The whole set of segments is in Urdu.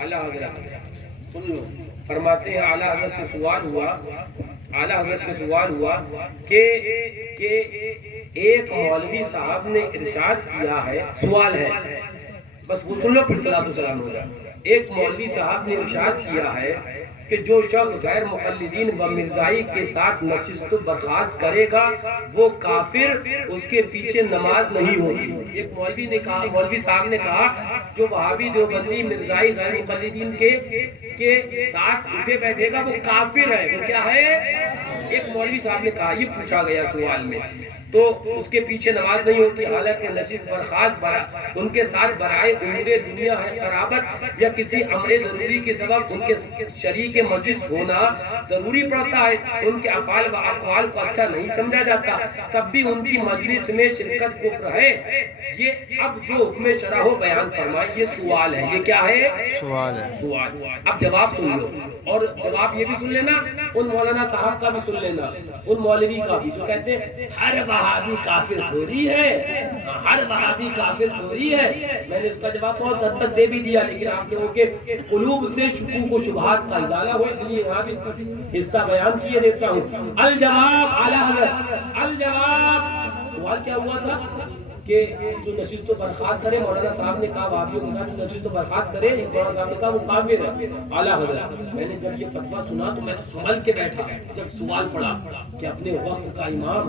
اعلیٰ حضرت سن لو، فرماتے ہیں اعلیٰ حضرت سے سوال ہوا کہ ایک مولوی صاحب نے ارشاد کیا ہے، سوال ہے بس وہ سن لو پھر صلاۃ و سلام ہوگا۔ ایک مولوی صاحب نے ارشاد کیا ہے کہ جو شخص غیر مقلدین و مرزائی کے ساتھ نشست و برخاست کرے گا وہ کافر، اس کے پیچھے نماز نہیں ہوتی۔ ایک مولوی صاحب نے کہا جو وہابی دیوبندی مرزائی غیر مقلدین کے ساتھ اٹھے بیٹھے گا وہ کافر ہے۔ وہ کیا ہے؟ ایک مولوی صاحب نے کہا، یہ پوچھا گیا سوال میں، تو اس کے پیچھے نماز نہیں ہوتی، حالانکہ نشست برخاست ان کے ساتھ برائے امور دنیا ہے قرابت یا کسی امر ضروری کے سبب ان کے شریک مجلس ہونا ضروری پڑتا ہے، ان کے افعال و اقوال کو اچھا نہیں سمجھا جاتا، تب بھی ان کی مجلس میں شرکت کفر ہے۔ یہ اب جو حکم شرع ہو بیان فرمائے، یہ سوال ہے۔ یہ کیا ہے؟ سوال ہے۔ اب جواب سن لو، اور جواب یہ بھی سن لینا، ان مولانا صاحب کا بھی سن لینا، ان مولوی کا بھی، جو کہتے ہیں ہر وہابی کافر تھوڑی ہے، ہر وہابی کافر تھوڑی ہے۔ میں نے اس کا جواب بہت حد تک دے بھی دیا، لیکن آپ لوگوں کے قلوب سے شکوک و شبہات کا ازالہ ہو، اس لیے یہاں بھی کچھ حصہ بیان کیے دیتا ہوں۔ الجواب اعلیٰ حضرت، الجواب سوال کیا ہوا تھا کہ جو نشست و برخاست کرے، مولانا صاحب نے کہا وہابیوں کے ساتھ نشست و برخاست کرے، مولانا صاحب نے کہا وہ کافر ہے۔ اعلیٰ حضرت، میں نے جب یہ فتویٰ سنا تو میں سنبھل کے بیٹھا، جب سوال پڑا کہ اپنے وقت کا امام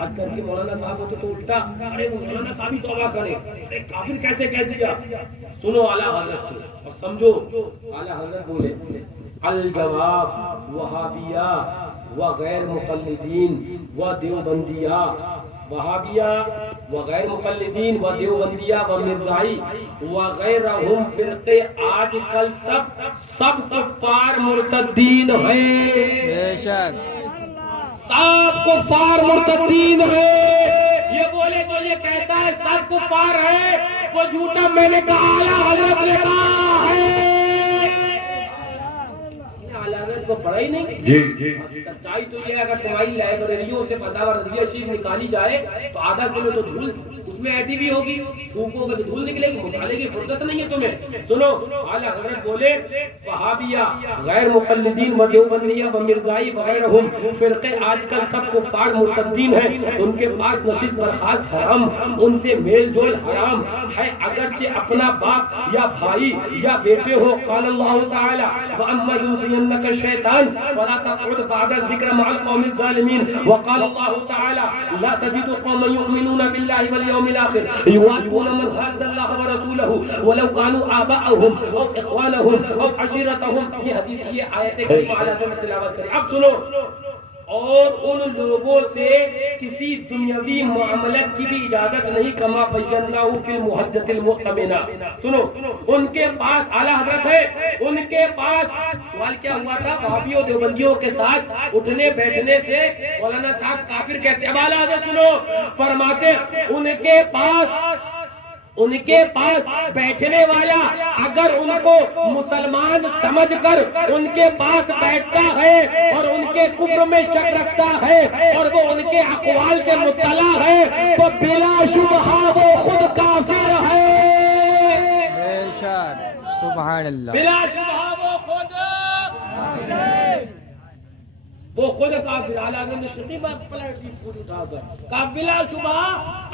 آج کر کے مولانا صاحب ہوتے تو الٹا، ارے وہ مولانا صاحب ہی توبہ کرے، ارے کافر کیسے کہہ دیا؟ سنو اعلیٰ حضرت اور سمجھو۔ اعلیٰ حضرت بولے الجواب وہابیہ و غیر مقلدین و دیوبندیہ، وہابیہ و غیر مقلدین و دیوبندیہ و مرزائی وغیرہم فرقے آج کل سب کفار مرتدین ہیں، بے شک سب کفار مرتدین ہیں۔ یہ بولے تو یہ کہتا ہے سب کفار ہے، وہ جھوٹا میں نے کہا اعلیٰ حضرت نے کہا ہے۔ کو پڑھا ہی نہیں۔ سچائی تو یہ ہے اگر تمہاری لائبریریوں سے فتاوی رضویہ شریف نکالی جائے تو آدھا کلو تو دھول اس میں ایسی بھی ہوگی، پھونکو گے تو دھول نکلے گی، مطالعے کی فرصت نہیں ہے تمہیں۔ سنو اعلیٰ حضرت بولے وہابیہ غیر مقلدین و دیوبندیہ و مرزائی وغیرہم فرقے آج کل سب کفار مرتدین ہیں، ان کے پاس نشست برخاست حرام، ان سے میل جول حرام ہے، اگرچہ اپنا باپ یا بھائی یا بیٹے ہو۔ قال اللہ تعالی وَأَمَّا يُوصِيَنَّكَ الشَّيْطَانُ فَلَا تَقْعُدْ بَعْدَ الذِّكْرِ مَعَ الْقَوْمِ الظَّالِمِينَ وَقَالَ اللَّهُ تَعَالَى لَا تَجِدُ قَوْمًا يُؤْمِنُونَ بِاللَّهِ وَالْيَوْمِ الْآخِرِ يُوَادُّونَ مَنْ حَادَّ اللَّهَ وَرَسُولَهُ وَلَوْ كَانُوا آبَاءَهُمْ أَوْ إِخْوَانَهُمْ أَوْ عَشِيرَتَهُمْ۔ یہ حدیث، یہ آیت کریمہ اعلیٰ حضرت تلاوت کریں۔ اب سنو، اور ان لوگوں سے کسی دنیاوی معاملت کی بھی اجازت نہیں، کما بینا فی المحجۃ المؤتمنہ۔ سنو، ان کے پاس اعلیٰ حضرت ہے، ان کے پاس سوال کیا ہوا تھا؟ وہابیوں دیوبندیوں کے ساتھ اٹھنے بیٹھنے سے مولانا صاحب کافر کہتے ہیں۔ اب اعلیٰ حضرت سنو، فرماتے ان کے پاس بیٹھنے والا اگر ان کو مسلمان سمجھ کر ان کے پاس بیٹھتا ہے اور ان کے کفر میں شک رکھتا ہے اور وہ ان کے اقوال سے مطلع ہے تو بلا شبہ وہ خود کافر ہے۔ بے شک، سبحان اللہ، بلا شبہ وہ خود کافر ہے، وہ خود کافر۔ اعلیٰ نے شدید پلٹی خود اٹھا کر کہا بلا شبہ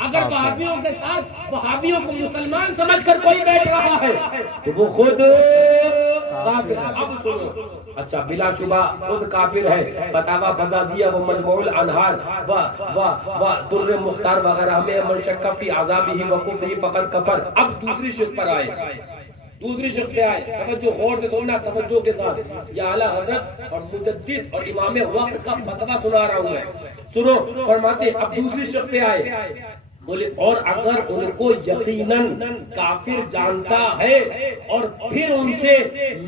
اگر وہابیوں کے ساتھ وہابیوں کو مسلمان سمجھ کر کوئی بیٹھ رہا ہے تو وہ خود کافر ہے۔ اب سنو، اچھا بلا شبہ خود کافر ہے، فتاوی فضازیہ و مجموع الانہار و در مختار وغیرہ میں من شک فی عذابہ و کفرہ فقد کفر۔ اب دوسری شق پر آئے، دوسری شق پہ آئے، توجہ غور سے سننا، توجہ کے ساتھ۔ یہ اعلیٰ حضرت اور مجدد اور امام وقت کا فتویٰ سنا رہا ہوں میں، سنو۔ فرماتے اب دوسری شق پہ آئے، بولے اور اگر ان کو یقیناً کافر جانتا ہے اور پھر ان سے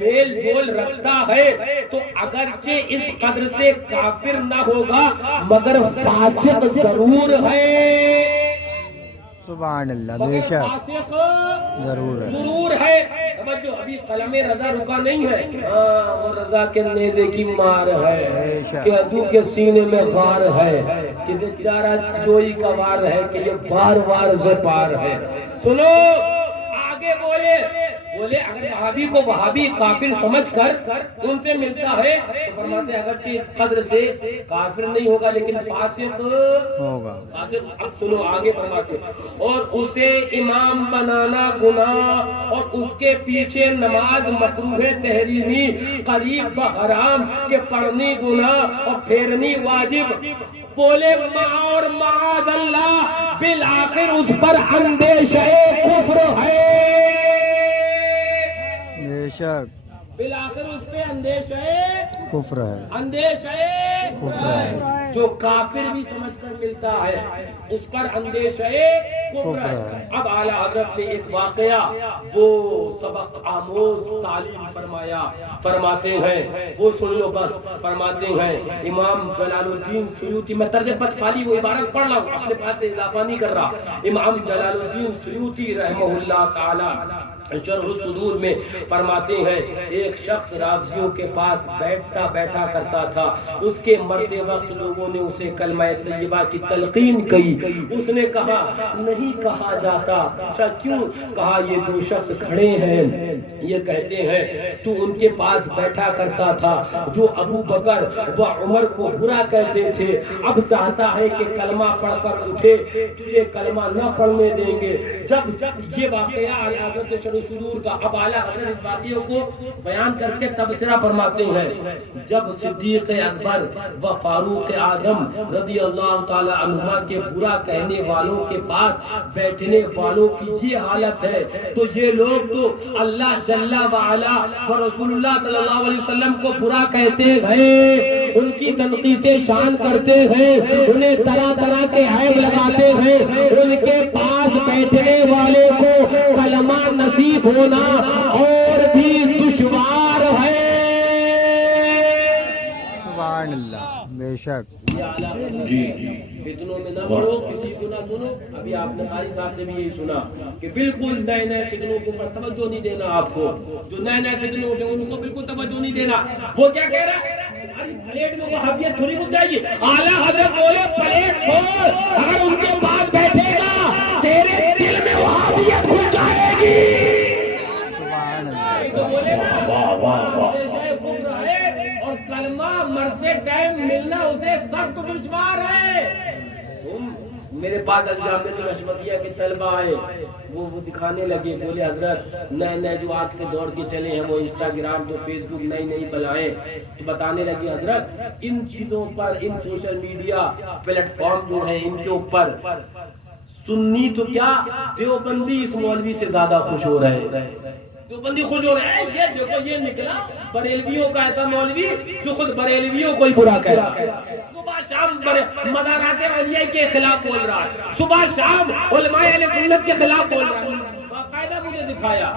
میل جول رکھتا ہے تو اگرچہ اس قدر سے کافر نہ ہوگا مگر فاسق ضرور ہے۔ سبحان اللہ، بے شک ضرور ہے۔ توجہ، ابھی قلم رضا رکا نہیں ہے، ہاں وہ رضا کے نیزے کی مار ہے کہ عدو کے سینے میں غار ہے کہ بیچارہ جوئی کا وار ہے کہ یہ بار بار سے پار ہے۔ سنو آگے بولے بولے اگر وہابی کو وہابی کافر سمجھ کر ان سے ملتا ہے تو فرماتے ہیں اگرچہ اس قدر سے کافر نہیں ہوگا لیکن فاسق ہوگا. اب سنو آگے فرماتے ہیں اور اسے امام بنانا گناہ اور اس کے پیچھے نماز مکروہ تحریمی قریب بحرام کے پڑھنی گناہ اور پھیرنی واجب. بولے اور معاذ اللہ بالآخر اس پر اندیشہ کفر ہے. بے شک بالآخر اس پہ اندیشہ کفر ہے. اندیشہ کفر ہے. جو کافر بھی سمجھ کر ملتا ہے اس پر اندیشہ کفر ہے. اب اعلیٰ حضرت نے ایک واقعہ وہ سبق آموز تعلیم فرمایا فرماتے ہیں وہ سن لو بس. فرماتے ہیں امام جلال الدین سیوطی، میں طرز بس پالی وہ عبارت پڑھ رہا ہوں اپنے پاس سے اضافہ نہیں کر رہا. امام جلال الدین سیوطی رحمہ اللہ تعالی شرح الصدور میں فرماتے ہیں ایک شخص رافضیوں کے پاس بیٹھا کرتا تھا. اس کے مرتے وقت لوگوں نے اسے کلمہ طیبہ کی تلقین کی. اس نے کہا نہیں کہا جاتا. اچھا کیوں؟ کہا یہ دو شخص کھڑے ہیں یہ کہتے ہیں تو ان کے پاس بیٹھا کرتا تھا جو ابو بکر و عمر کو برا کہتے تھے، اب چاہتا ہے کہ کلمہ پڑھ کر اٹھے، تجھے کلمہ نہ پڑھنے دیں گے. جب یہ واقعہ حضرت شرح الصدور کا اب اعلیٰ حضرت اس واقعوں کو بیان کر کے تبصرہ فرماتے ہیں جب صدیق اکبر و فاروق اعظم رضی اللہ تعالی عنہما کے برا کہنے والوں کے پاس بیٹھنے والوں کی یہ حالت ہے تو یہ لوگ تو اللہ جل وعلا و رسول اللہ صلی اللہ علیہ وسلم کو برا کہتے ہیں، ان کی تنقید شان کرتے ہیں، انہیں طرح طرح کے عیب لگاتے ہیں. ان کے پاس بیٹھنے والے کو کلمہ نصیب ہونا اور بھی دشوار ہے. سبحان اللہ. بے شک. جی فتنوں میں نہ پڑھو، کسی کو نہ سنو. ابھی آپ نے قاری صاحب سے بھی یہی سنا کہ بالکل نئے فتنوں کو پر توجہ نہیں دینا. آپ کو جو نئے فتنے ہوتے ہیں ان کو بالکل توجہ نہیں دینا. وہ کیا کہہ رہا ہے پلیٹ میں وہابیت تھوڑی کچھ چاہیے. اعلیٰ حضرت بولے پلیٹ چھوڑ، اگر ان کے پاس بیٹھے گا تیرے دل میں وہابیت گھس جائے گی. اور کلمہ مرتے ٹائم ملنا اسے سخت دشوار ہے. میرے پاس الجامع الاشمتیہ کے طلبہ آئے وہ دکھانے لگے. بولے حضرت نئے جو آج کے دور کے چلے ہیں وہ انسٹاگرام تو فیس بک نئی بلائیں تو بتانے لگے حضرت ان چیزوں پر ان سوشل میڈیا پلیٹ فارم جو ہیں ان کے اوپر سنی تو کیا دیوبندی اس مولوی سے زیادہ خوش ہو رہے ہیں. دیوبندی خوش ہو رہے ہیں. یہ دیکھو یہ نکلا بریلویوں کا ایسا مولوی جو خود بریلویوں کو ہی برا کہہ رہا ہے. صبح شام مزارات اولیاء کے خلاف بول رہا ہے، صبح شام علماء اہل سنت کے خلاف بول رہا ہے. باقاعدہ مجھے دکھایا.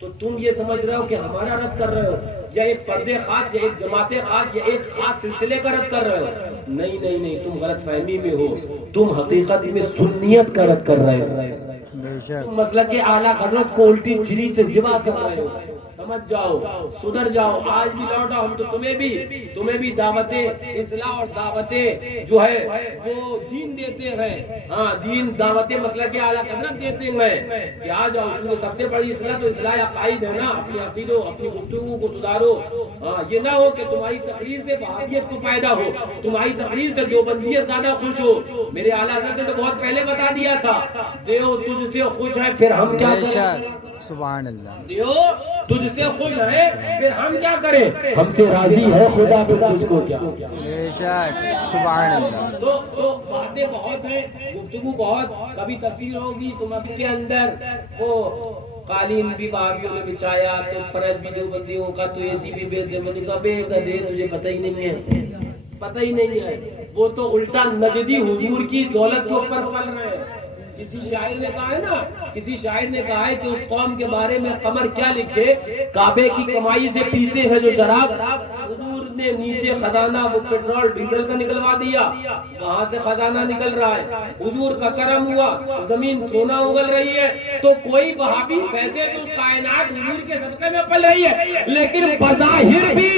تو تم یہ سمجھ رہے ہو کہ ہمارا رد کر رہے ہو یا ایک پردے خاص یا ایک جماعت خاص یا ایک خاص سلسلے کا رد کر رہے ہو. نہیں تم غلط فہمی میں ہو. تم حقیقت میں سنیت کا رد کر رہے ہو. تم مسلک اعلیٰ حضرت کو الٹی جھری سے ذبح کر رہے ہو. سمجھ جاؤ، سدھر جاؤ. آج بھی لوٹا ہم تو تمہیں بھی دعوت اصلاح اور دعوت جو ہے وہ دین دیتے ہیں. ہاں دین دعوت مسلک اعلیٰ حضرت دیتے ہیں کہ آ جاؤ. سب سے بڑی اصلاح تو اصلاح عقائد ہے نا. اپنی عقیدوں اپنی گفتگو کو سدھارو. ہاں یہ نہ ہو کہ تمہاری تقریر سے وہابیت کو فائدہ ہو، تمہاری تقریر سے دیوبندیت زیادہ خوش ہو. میرے اعلیٰ حضرت نے تو بہت پہلے بتا دیا تھا دیو تجھ سے خوش ہے پھر ہم کیا کریں. سبحان اللہ. دیو تجھ سے خوش ہے پھر ہم کیا کریں، ہم سے راضی ہے خدا پھر تجھ کو کیا. سبحان اللہ. تو باتیں بہت ہیں، گفتگو بہت. کبھی تفسیر ہوگی تو مبی کے اندر وہ قالین بھی وہابیوں نے بچایا تو فرض بھی دیوبندیوں کا تو ایسی بھی دیوبندی کا بے دے تجھے پتہ ہی نہیں ہے. وہ تو الٹا نجدی حضور کی دولت کے اوپر پل رہے ہیں. کسی شاعر نے کہا ہے کہ اس قوم کے بارے میں قمر کیا لکھے، کعبے کی کمائی سے پیتے ہیں جو شراب. حضور نے نیچے خزانہ وہ پیٹرول ڈیزل کا نکلوا دیا، وہاں سے خزانہ نکل رہا ہے. حضور کا کرم ہوا، زمین سونا اگل رہی ہے. تو کوئی وہابی ویسے تو کائنات حضور کے صدقے میں پل رہی ہے لیکن بظاہر بھی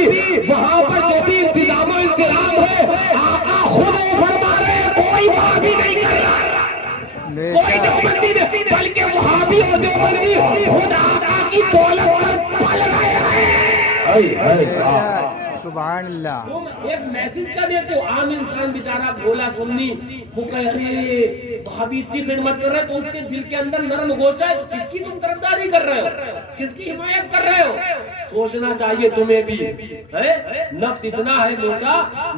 وہاں پر جو بھی انتظام و انتظام ہے آقا خود فرما رہے ہیں کوئی وہابی نہیں کر رہا ہے. کوئی دیوبندی نہیں بلکہ وہابی اور دیوبندی خود آقا کی دولت پر پل رہے ہیں. سبحان اللہ. تم ایک میسج کا دیتے ہو، عام انسان بیچارہ بولا سننی وہ کہہ رہے وہابی اتنی خدمت کر رہے تو اس کے دل کے اندر نرم گوشہ ہے، کس کی تم طرفداری کر رہے ہو، کس کی حمایت کر رہے ہو؟ سوچنا چاہیے تمہیں بھی. نفس اتنا ہے موٹا،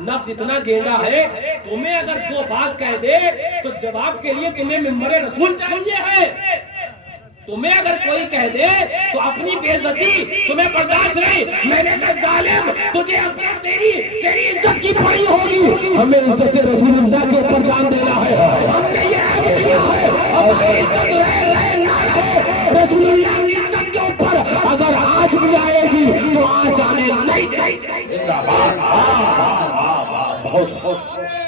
نفس اتنا گینڈا ہے، تمہیں اگر دو بات کہہ دے تو جواب کے لیے تمہیں ممبر رسول چاہیے ہے. تمہیں اگر کوئی کہہ دے تو اپنی بے عزتی تمہیں برداشت نہیں. میں نے کہا ظالم تجھے اپنا تیری عزت کی پڑی ہوگی. ہمیں عزت رسول اللہ کے اوپر جان دینا ہے.